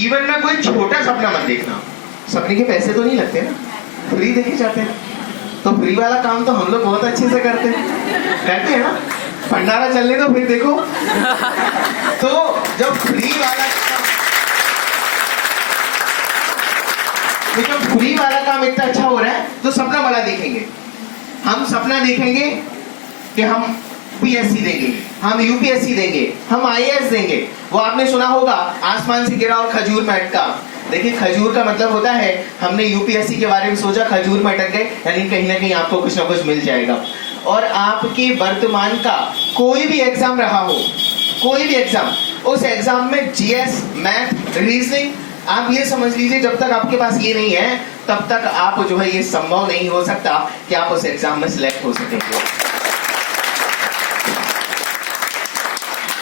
जीवन में कोई छोटा सपना मत देखना। सपने के पैसे तो नहीं लगते ना, फ्री देखे जाते हैं। तो फ्री वाला काम तो हम लोग बहुत अच्छे से करते हैं ना। भंडारा चलने दो फिर देखो। तो जब फ्री वाला काम इतना अच्छा हो रहा है तो सपना बड़ा देखेंगे। हम सपना देखेंगे कि हम पीएससी देंगे, हम यूपीएससी देंगे, हम आईएएस देंगे। वो आपने सुना होगा, आसमान से गिरा और खजूर में अटका। देखिए, खजूर का मतलब होता है हमने यूपीएससी के बारे में सोचा, खजूर में अटक गए, यानी कहीं ना कहीं आपको कुछ ना कुछ मिल जाएगा। और आपके वर्तमान का कोई भी एग्जाम रहा हो, कोई भी एग्जाम, उस एग्जाम में जीएस, मैथ, रीजनिंग, आप ये समझ लीजिए जब तक आपके पास ये नहीं है तब तक आप जो है ये संभव नहीं हो सकता कि आप उस एग्जाम में सिलेक्ट हो सकेंगे।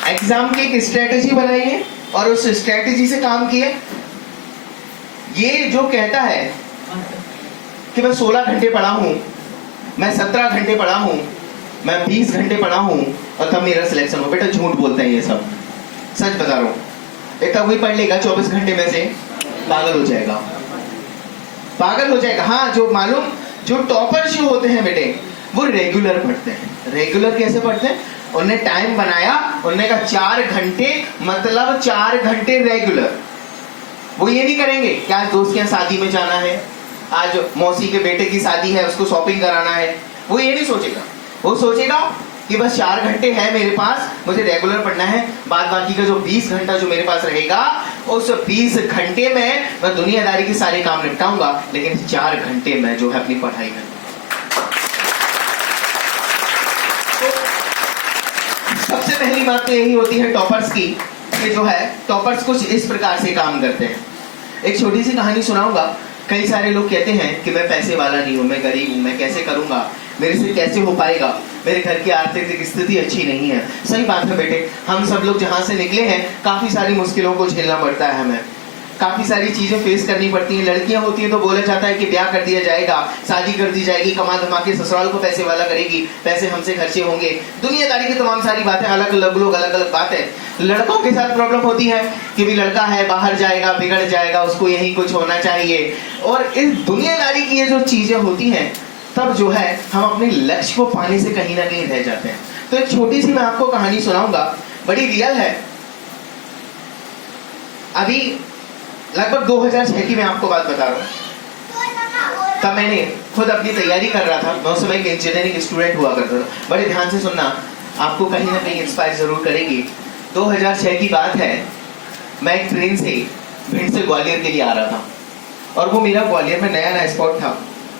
एग्जाम की एक स्ट्रेटेजी बनाइए और उस स्ट्रेटेजी से काम किए। ये जो कहता है कि मैं 16 घंटे पढ़ा हूं, मैं 17 घंटे पढ़ा हूं, मैं 20 घंटे पढ़ा हूं और तब मेरा सिलेक्शन हो, बेटा झूठ बोलते हैं ये सब। सच बता रहा हूं, एक कोई पढ़ लेगा 24 घंटे में से पागल हो जाएगा, पागल हो जाएगा। हाँ, जो मालूम, जो टॉपर्स जो होते हैं बेटे, वो रेगुलर पढ़ते हैं। रेगुलर कैसे पढ़ते हैं? उन्होंने टाइम बनाया, उन्होंने कहा 4 घंटे, मतलब 4 घंटे रेगुलर। वो ये नहीं करेंगे कि आज दोस्त के यहाँ शादी में जाना है, आज मौसी के बेटे की शादी है, उसको शॉपिंग कराना है। वो ये नहीं सोचेगा, वो सोचेगा कि बस 4 घंटे है मेरे पास, मुझे रेगुलर पढ़ना है। बाद बाकी का जो 20 घंटा जो मेरे पास रहेगा, उस 20 घंटे में मैं दुनियादारी के सारे काम निपटाऊंगा, लेकिन 4 घंटे में जो है अपनी पढ़ाई करूंगा। तो सबसे पहली बात तो यही होती है टॉपर्स की, कि जो है टॉपर्स कुछ इस प्रकार से काम करते हैं। एक छोटी सी कहानी सुनाऊंगा। कई सारे लोग कहते हैं कि मैं पैसे वाला नहीं हूं, मैं गरीब हूं, मैं कैसे करूंगा, मेरे से कैसे हो पाएगा, मेरे घर की आर्थिक स्थिति अच्छी नहीं है। सही बात है बेटे, हम सब लोग जहां से निकले हैं काफी सारी मुश्किलों को झेलना पड़ता है, हमें काफी सारी चीजें फेस करनी पड़ती हैं। लड़कियां होती हैं तो बोला जाता है कि ब्याह कर दिया जाएगा, शादी कर दी जाएगी, कमा धमा के ससुराल को पैसे वाला करेगी, पैसे हमसे खर्चे होंगे, दुनियादारी की तमाम सारी बातें। अलग अलग लोग अलग अलग बातें। लड़कों के साथ प्रॉब्लम होती है कि भी लड़का है, बाहर जाएगा, बिगड़ जाएगा, उसको यही कुछ होना चाहिए। और इस दुनियादारी की ये जो चीजें होती हैं, तब जो है हम अपने लक्ष्य को पाने से कहीं ना कहीं रह जाते हैं। तो एक छोटी सी मैं आपको कहानी सुनाऊंगा, बड़ी रियल है। अभी लगभग 2006 की मैं आपको बात बता रहा हूँ। तब मैंने खुद अपनी तैयारी कर रहा था, मैं उस समय एक इंजीनियरिंग स्टूडेंट हुआ करता था। बड़े ध्यान से सुनना, आपको कहीं ना कहीं इंस्पायर जरूर करेगी। 2006 की बात है, मैं एक ट्रेन से भिंड से ग्वालियर के लिए आ रहा था, और वो मेरा ग्वालियर में नया नया स्पॉट था,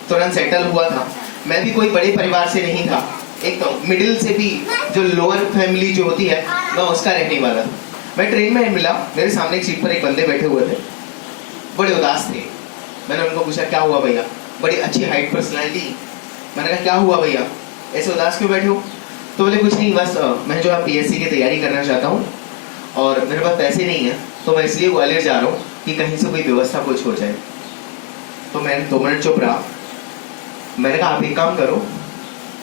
तुरंत सेटल हुआ था। मैं भी कोई बड़े परिवार से नहीं था, एक तो मिडिल से भी जो लोअर फैमिली जो होती है, मैं उसका रहने वाला था। मैं ट्रेन में मिला, मेरे सामने एक सीट पर एक बंदे बैठे हुए थे, बड़े उदास थे। मैंने उनको पूछा क्या हुआ भैया, बड़ी अच्छी हाइट पर्सनालिटी। मैंने कहा क्या हुआ भैया, ऐसे उदास क्यों बैठे हो? तो बोले कुछ नहीं, बस मैं जो है पीएससी की तैयारी करना चाहता हूँ और मेरे पास पैसे नहीं है, तो मैं इसलिए ग्वालियर जा रहा हूँ कि कहीं से कोई व्यवस्था कुछ हो जाए। तो मैंने 2 मिनट चुप रहा। मैंने कहा आप एक काम करो,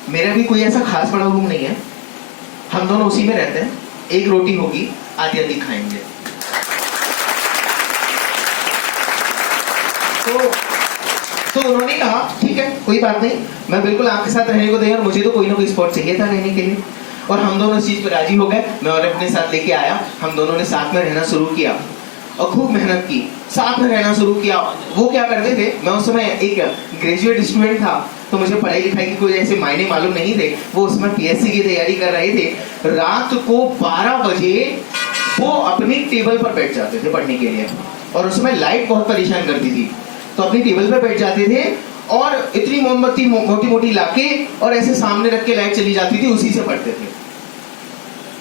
मेरा भी कोई ऐसा खास बड़ा रूम नहीं है, हम दोनों उसी में रहते हैं, एक रोटी होगी, आधी आधी खाएंगे। तो उन्होंने कहा ठीक है, कोई बात नहीं, मैं बिल्कुल आपके साथ रहने को तैयार, मुझे तो कोई ना कोई स्पॉट चाहिए था रहने के लिए। और हम दोनों इस चीज पर राजी हो गए। मैं और अपने साथ लेके आया, हम दोनों ने साथ में रहना शुरू किया और खूब मेहनत की, साथ में रहना शुरू किया। वो क्या करते थे, मैं उस समय एक ग्रेजुएट स्टूडेंट था, तो मुझे पढ़ाई लिखाई की कोई ऐसे मायने मालूम नहीं थे। वो उसमें पीएससी की तैयारी कर रहे थे। रात को 12 बजे वो अपनी टेबल पर बैठ जाते थे पढ़ने के लिए, और उसमें लाइट बहुत परेशान करती थी। तो अपनी टेबल पर बैठ जाते थे और इतनी मोमबत्ती मोटी मोटी लाके और ऐसे सामने रख के लाइट चली जाती थी, उसी से पढ़ते थे।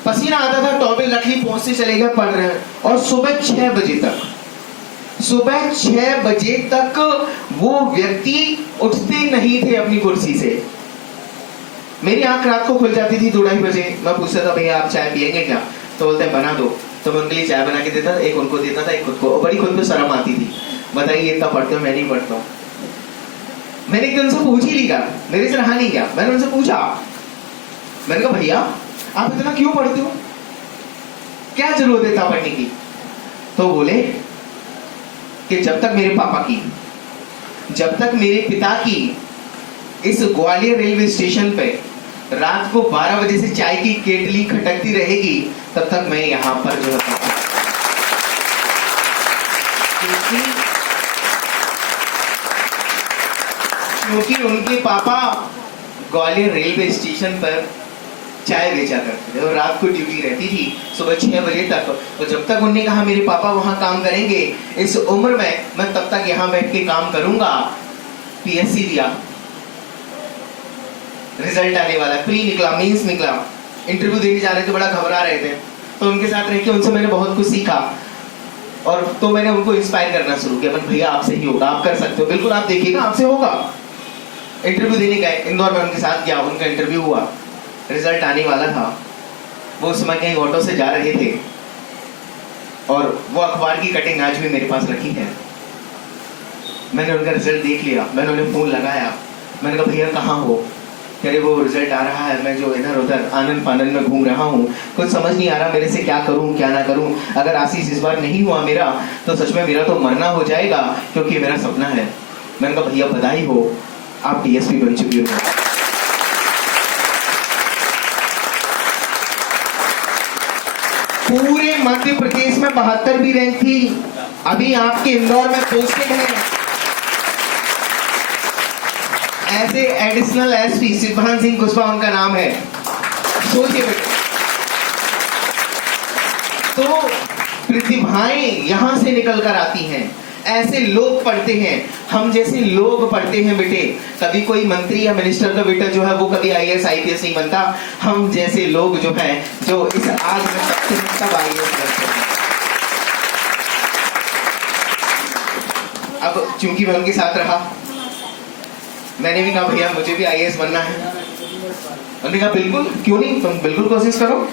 पसीना आता था, टॉवेल रख ली, पहुंचते चले गए, पढ़ रहे हैं। और सुबह 6 बजे तक वो व्यक्ति उठते नहीं थे अपनी कुर्सी से। मेरी आंख रात को खुल जाती थी 2-2:30 बजे। मैं पूछता था भैया आप चाय पियेंगे क्या? तो बोलते हैं बना दो। तो मैं उनके लिए चाय बना के देता था, एक उनको देता था, एक खुद को। बड़ी खुद को शर्म आती थी, बताइए इतना पढ़ते हो, मैं नहीं पढ़ता हूँ। मैंने एक दिन उनसे पूछ ही लिया, मेरे से रहा नहीं गया। मैंने उनसे पूछा, मैंने कहा भैया आप इतना क्यों पढ़ते हो, क्या जरूरत है इतना पढ़ने की? तो बोले कि जब तक मेरे पिता की इस ग्वालियर रेलवे स्टेशन पे रात को 12 बजे से चाय की केटली खटकती रहेगी, तब तक मैं यहाँ पर जो है, क्योंकि उनके पापा ग्वालियर रेलवे स्टेशन पर चाय बेचा करते थे और रात को ड्यूटी रहती थी सुबह 6 बजे तक। तो जब तक उन्होंने कहा मेरे पापा वहां काम करेंगे, इस उम्र में मैं तब तक यहाँ बैठ के काम करूंगा। पीएससी दिया, रिजल्ट आने वाला, प्री निकला, मेंस निकला, इंटरव्यू देने जा रहे थे, बड़ा घबरा रहे थे। तो उनके साथ रह के उनसे मैंने बहुत कुछ सीखा और तो मैंने उनको इंस्पायर करना शुरू किया। मैंने भैया आपसे ही होगा, आप कर सकते हो, बिल्कुल आप देखिएगा आपसे होगा। इंटरव्यू देने गए, इंदौर में उनके साथ गया, उनका इंटरव्यू हुआ, रिजल्ट आने वाला था। वो उस समय कहीं ऑटो से जा रहे थे और वो अखबार की कटिंग आज भी मेरे पास रखी है। मैंने उनका रिजल्ट देख लिया, मैंने उन्हें फोन लगाया, मैंने कहा भैया कहाँ हो? कह रहे वो रिजल्ट आ रहा है, मैं जो इधर उधर आनंद फानंद में घूम रहा हूँ, कुछ समझ नहीं आ रहा मेरे से क्या करूँ क्या ना करूँ। अगर आशीष इस बार नहीं हुआ मेरा तो सच में मेरा तो मरना हो जाएगा, क्योंकि मेरा सपना है। मैंने कहा भैया बधाई हो, आप डीएसपी बन चुकी हो। पूरे मध्य प्रदेश में 72वीं रैंक थी, अभी आपके इंदौर में पोस्टेड है ऐसे एडिशनल एसपी सिद्धांत सिंह कुशवाहा उनका नाम है। सोचिए बेटे, तो प्रतिभाएं यहां से निकल कर आती हैं, ऐसे लोग पढ़ते हैं, हम जैसे लोग पढ़ते हैं बेटे। कभी कोई मंत्री या मिनिस्टर का बेटा जो है वो कभी आईएएस आईपीएस नहीं बनता, हम जैसे लोग जो है जो इस आग में सब आईएएस बनते हैं। अब चूंकि मैं उनके साथ रहा, मैंने भी कहा भैया मुझे भी आईएएस बनना है। उन्होंने कहा बिल्कुल, क्यों नहीं, तुम बिल्कुल कोशिश करो।